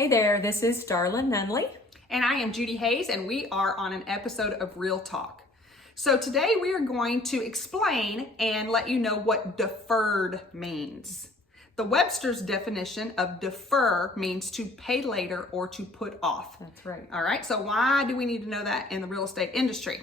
Hey there, this is Darla Nunley. And I am Judy Hayes, and we are on an episode of Real Talk. So today we are going to explain and let you know what deferred means. The Webster's definition of defer means to pay later or to put off. That's right. All right, so why do we need to know that in the real estate industry?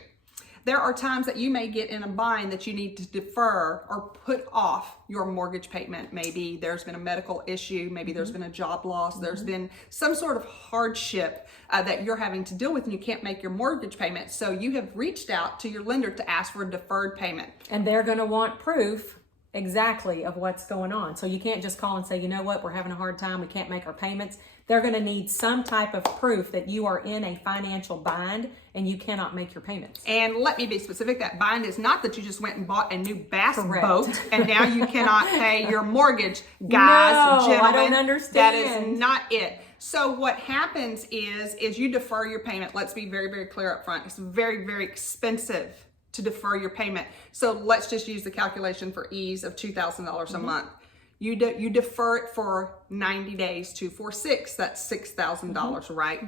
There are times that you may get in a bind that you need to defer or put off your mortgage payment. Maybe there's been a medical issue, maybe there's been a job loss, there's been some sort of hardship that you're having to deal with and you can't make your mortgage payment. So you have reached out to your lender to ask for a deferred payment. And they're going to want proof exactly of what's going on. So you can't just call and say, you know what, we're having a hard time, we can't make our payments. They're going to need some type of proof that you are in a financial bind and you cannot make your payments. And let me be specific, that bind is not that you just went and bought a new bass Correct. boat and now you cannot pay your mortgage. Guys, No, gentlemen, I don't understand. That is not it. So what happens is you defer your payment. Let's be very, very clear up front. It's very, very expensive to defer your payment. So let's just use the calculation for ease of $2,000 a month. You defer it for 90 days, 2, 4, 6. That's $6,000, right?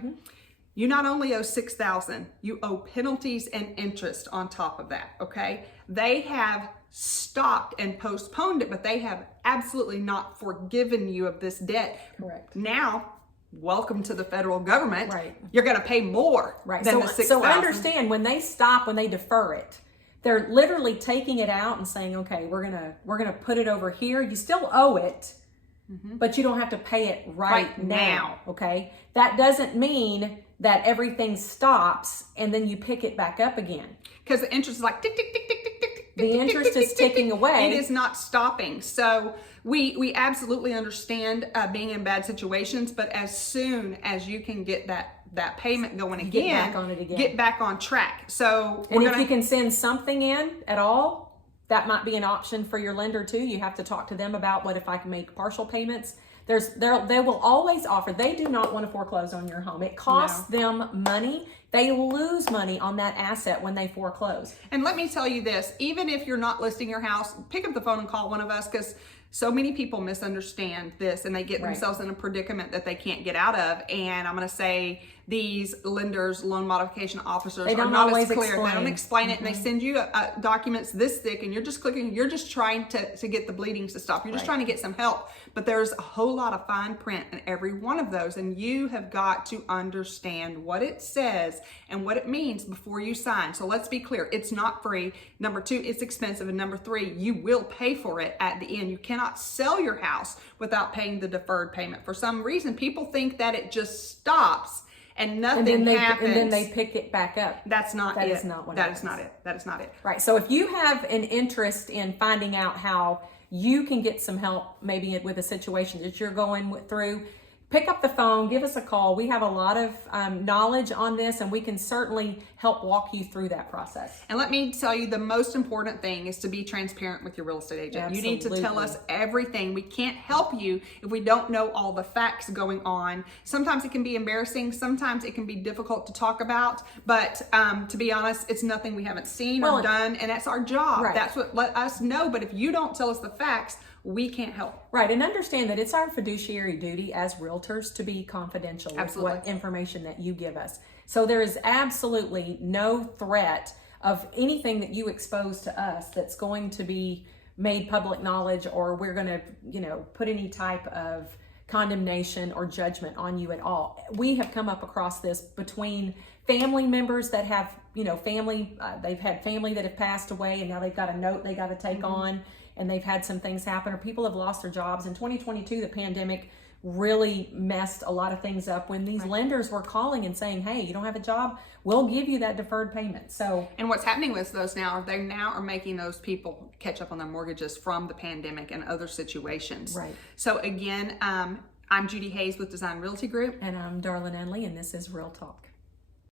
You not only owe $6,000, you owe penalties and interest on top of that. Okay, they have stopped and postponed it, but they have absolutely not forgiven you of this debt. Correct. Now, welcome to the federal government. Right. You're going to pay more Right. than the $6,000. So understand, when they stop, when they defer it, they're literally taking it out and saying, okay, we're gonna put it over here. You still owe it, but you don't have to pay it right now. Okay. That doesn't mean that everything stops and then you pick it back up again. Because the interest is like tick, tick, tick, tick, tick, tick, tick. The interest is ticking away. It is not stopping. So we absolutely understand being in bad situations, but as soon as you can get that payment going again, get back on it again. Get back on track. So and if you can send something in at all, that might be an option for your lender too. You have to talk to them about what if I can make partial payments. They will always offer. They do not want to foreclose on your home. It costs them money. They lose money on that asset when they foreclose. And let me tell you this, even if you're not listing your house, pick up the phone and call one of us, because so many people misunderstand this and they get themselves in a predicament that they can't get out of. And I'm going to say these lenders, loan modification officers are not as clear. They don't explain it, and they send you documents this thick, and you're just clicking. You're just trying to get the bleeding to stop. You're just trying to get some help. But there's a whole lot of fine print in every one of those, and you have got to understand what it says and what it means before you sign. So let's be clear. It's not free. Number 2, it's expensive. And number 3, you will pay for it at the end. You cannot sell your house without paying the deferred payment. For some reason, people think that it just stops and nothing happens. And then they pick it back up. That's not it. That is not what That happens. is not it. That is not it. Right. So if you have an interest in finding out how you can get some help, maybe with a situation that you're going through, pick up the phone, give us a call. We have a lot of knowledge on this, and we can certainly help walk you through that process. And let me tell you, the most important thing is to be transparent with your real estate agent. Absolutely. You need to tell us everything. We can't help you if we don't know all the facts going on. Sometimes it can be embarrassing. Sometimes it can be difficult to talk about. But to be honest, it's nothing we haven't seen or done, and that's our job. Right. That's what let us know. But if you don't tell us the facts, we can't help. Right, and understand that it's our fiduciary duty as realtors to be confidential with what information that you give us. So there is absolutely no threat of anything that you expose to us that's going to be made public knowledge, or we're going to, put any type of condemnation or judgment on you at all. We have come up across this between family members that have, they've had family that have passed away, and now they've got a note they got to take on, and they've had some things happen, or people have lost their jobs. In 2022, the pandemic really messed a lot of things up when these lenders were calling and saying, hey, you don't have a job, we'll give you that deferred payment. So, and what's happening with those now, they now are making those people catch up on their mortgages from the pandemic and other situations. Right. So again, I'm Judy Hayes with Designed Realty Group. And I'm Darla Nunley, and this is Real Talk.